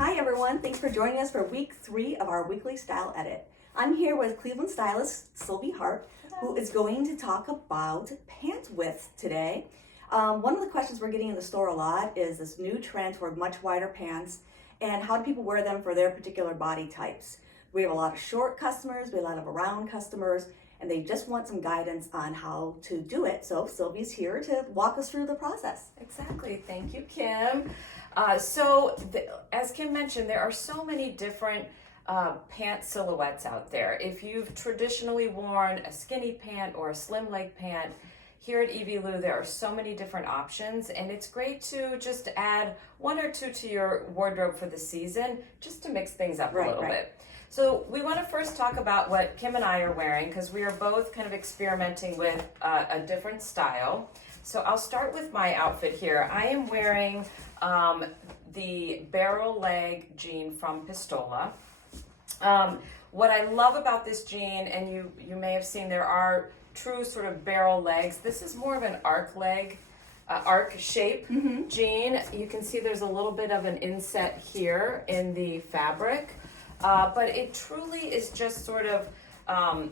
Hi everyone, thanks for joining us for week 3 of our weekly style edit. I'm here with Cleveland stylist Sylvie Hart, who is going to talk about pant width today. One of the questions we're getting in the store a lot is this new trend toward much wider pants and how do people wear them for their particular body types. We have a lot of short customers, we have a lot of round customers, and they just want some guidance on how to do it. So Sylvie's here to walk us through the process. Exactly. Thank you, Kim. As Kim mentioned, there are so many different pant silhouettes out there. If you've traditionally worn a skinny pant or a slim leg pant, here at Evie Lou there are so many different options, and it's great to just add one or two to your wardrobe for the season just to mix things up a little bit. So we want to first talk about what Kim and I are wearing because we are both kind of experimenting with a different style. So I'll start with my outfit here. I am wearing the barrel leg jean from Pistola. What I love about this jean, and you may have seen there are true sort of barrel legs. This is more of an arc leg, arc shape jean. You can see there's a little bit of an inset here in the fabric. But it truly is just sort of,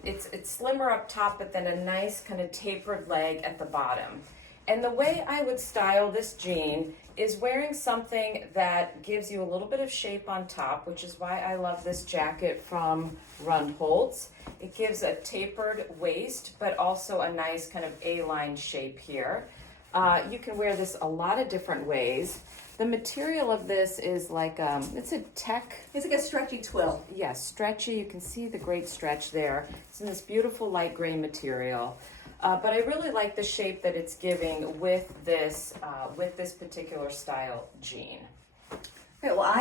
it's slimmer up top, but then a nice kind of tapered leg at the bottom. And the way I would style this jean is wearing something that gives you a little bit of shape on top, which is why I love this jacket from Run Holtz. It gives a tapered waist, but also a nice kind of A-line shape here. You can wear this a lot of different ways. The material of this is like, it's a tech. It's like a stretchy twill. Yes, stretchy. You can see the great stretch there. It's in this beautiful light gray material. But I really like the shape that it's giving with this particular style jean. Okay, well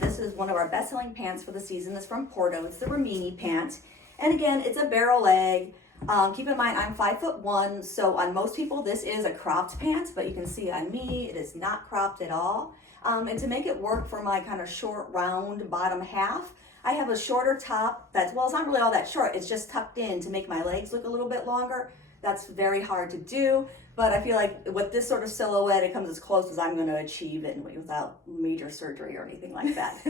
this is one of our best-selling pants for the season. It's from Porto. It's the Rimini pant. And again, it's a barrel leg. Keep in mind, I'm 5'1", so on most people this is a cropped pant, but you can see on me, it is not cropped at all. And to make it work for my kind of short, round bottom half, I have a shorter top it's not really all that short, it's just tucked in to make my legs look a little bit longer. That's very hard to do, but I feel like with this sort of silhouette, it comes as close as I'm going to achieve it without major surgery or anything like that.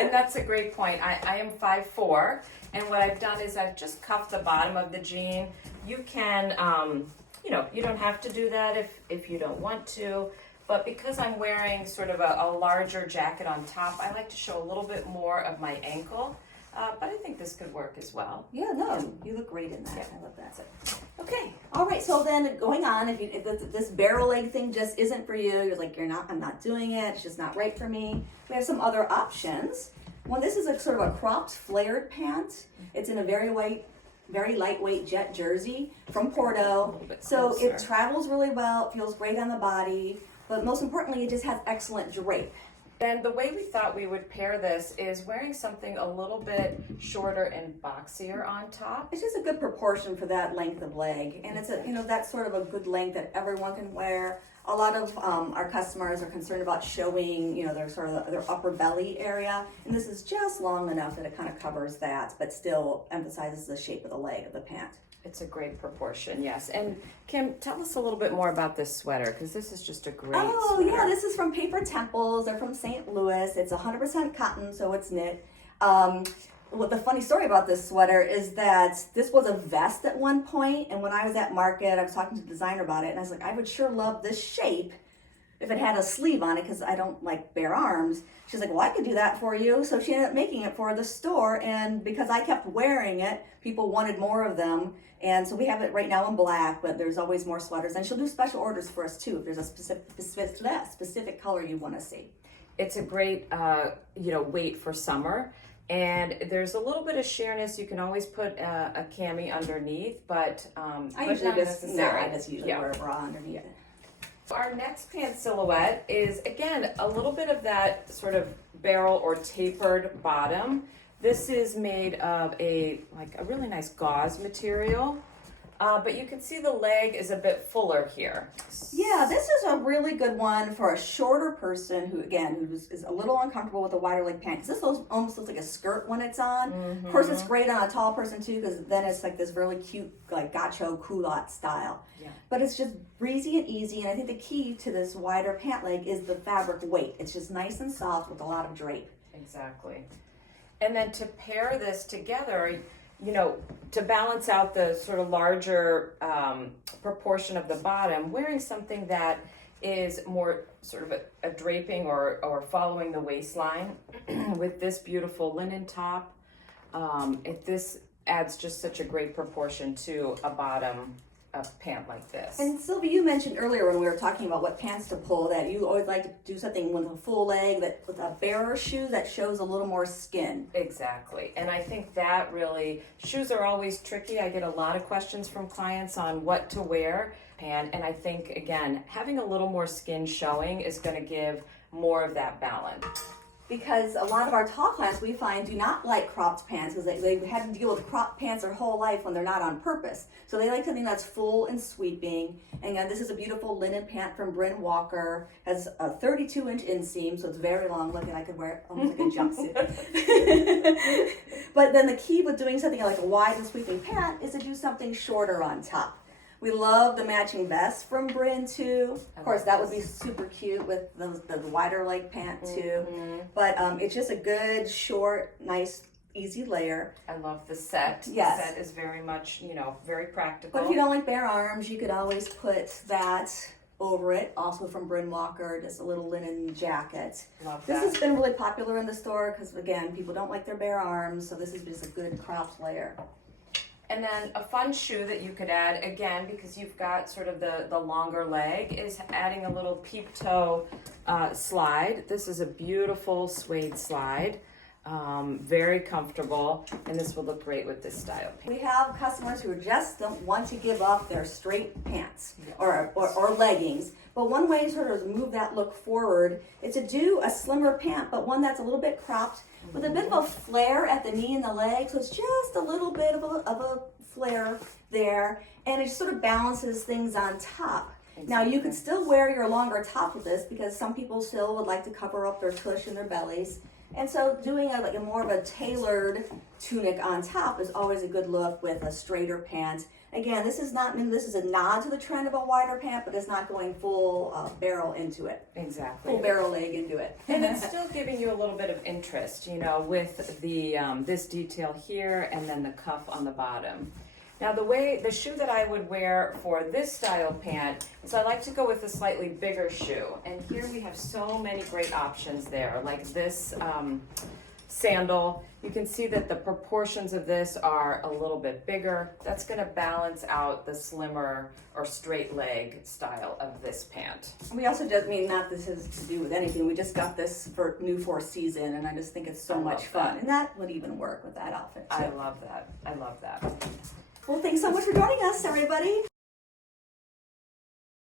And that's a great point. I am 5'4", and what I've done is I've just cuffed the bottom of the jean. You can, you don't have to do that if you don't want to, but because I'm wearing sort of a larger jacket on top, I like to show a little bit more of my ankle. But I think this could work as well. Yeah, no, you look great in that. Yeah. I love that. Okay, all right. So then going on, if this barrel leg thing just isn't for you, you're like, I'm not doing it. It's just not right for me. We have some other options. Well, this is a sort of a cropped flared pant. It's in a very lightweight jet jersey from Porto. So it travels really well. It feels great on the body, but most importantly, it just has excellent drape. And the way we thought we would pair this is wearing something a little bit shorter and boxier on top. It's just a good proportion for that length of leg, and it's that's sort of a good length that everyone can wear. A lot of our customers are concerned about showing, their sort of their upper belly area, and this is just long enough that it kind of covers that, but still emphasizes the shape of the leg of the pant. It's a great proportion, yes. And Kim, tell us a little bit more about this sweater, because this is just a great sweater. Yeah, this is from Paper Temples. They're from St. Louis. It's 100% cotton, so it's knit. What the funny story about this sweater is that this was a vest at one point, and when I was at market, I was talking to the designer about it, and I was like, I would sure love this shape if it had a sleeve on it, because I don't like bare arms. She's like, well, I could do that for you. So she ended up making it for the store, and because I kept wearing it, people wanted more of them. And so we have it right now in black, but there's always more sweaters. And she'll do special orders for us too if there's a specific color you want to see. It's a great, weight for summer. And there's a little bit of sheerness. You can always put a cami underneath, but I just usually wear a bra underneath. Our next pant silhouette is, again, a little bit of that sort of barrel or tapered bottom. This is made of a really nice gauze material. But you can see the leg is a bit fuller here. Yeah, this is a really good one for a shorter person who, again, who is a little uncomfortable with a wider leg pant. Because this almost looks like a skirt when it's on. Of course, it's great on a tall person too, because then it's like this really cute, like gacho culotte style. Yeah. But it's just breezy and easy. And I think the key to this wider pant leg is the fabric weight. It's just nice and soft with a lot of drape. Exactly. And then to pair this together, you know, to balance out the sort of larger proportion of the bottom, wearing something that is more sort of a draping or following the waistline with this beautiful linen top, this adds just such a great proportion to a bottom pant like this. And Sylvie, you mentioned earlier when we were talking about what pants to pull that you always like to do something with a full leg, that with a barer shoe that shows a little more skin. Exactly. And I think that really, shoes are always tricky. I get a lot of questions from clients on what to wear. And I think, again, having a little more skin showing is going to give more of that balance. Because a lot of our tall clients we find do not like cropped pants because they've had to deal with cropped pants their whole life when they're not on purpose. So they like something that's full and sweeping. And again, this is a beautiful linen pant from Bryn Walker. Has a 32-inch inseam, so it's very long. Looking, I could wear it almost like a jumpsuit. But then the key with doing something like a wide and sweeping pant is to do something shorter on top. We love the matching vest from Bryn too. Of course, that would be super cute with the wider leg pant too. But it's just a good, short, nice, easy layer. I love the set. Yes. The set is very much, you know, very practical. But if you don't like bare arms, you could always put that over it. Also from Bryn Walker, just a little linen jacket. Love This that. has been really popular in the store because, again, people don't like their bare arms. So this is just a good cropped layer. And then a fun shoe that you could add, again, because you've got sort of the longer leg, is adding a little peep toe slide. This is a beautiful suede slide, very comfortable, and this will look great with this style pant. We have customers who just don't want to give up their straight pants or leggings. But one way to sort of move that look forward is to do a slimmer pant, but one that's a little bit cropped with a bit of a flare at the knee and the leg. So it's just a little bit of a flare there, and it just sort of balances things on top. Exactly. Now you could still wear your longer top with this because some people still would like to cover up their tush and their bellies. And so doing a more of a tailored tunic on top is always a good look with a straighter pant. Again, this is a nod to the trend of a wider pant, but it's not going full barrel into it. Exactly. Full barrel leg into it. And it's still giving you a little bit of interest, you know, with the this detail here and then the cuff on the bottom. Now the shoe that I would wear for this style pant is I like to go with a slightly bigger shoe. And here we have so many great options there, like this sandal. You can see that the proportions of this are a little bit bigger. That's going to balance out the slimmer or straight leg style of this pant. We also just not this has to do with anything. We just got this for new for season, and I just think it's so much fun. And that would even work with that outfit too. I love that. I love that. Well, thanks so much for joining us, everybody.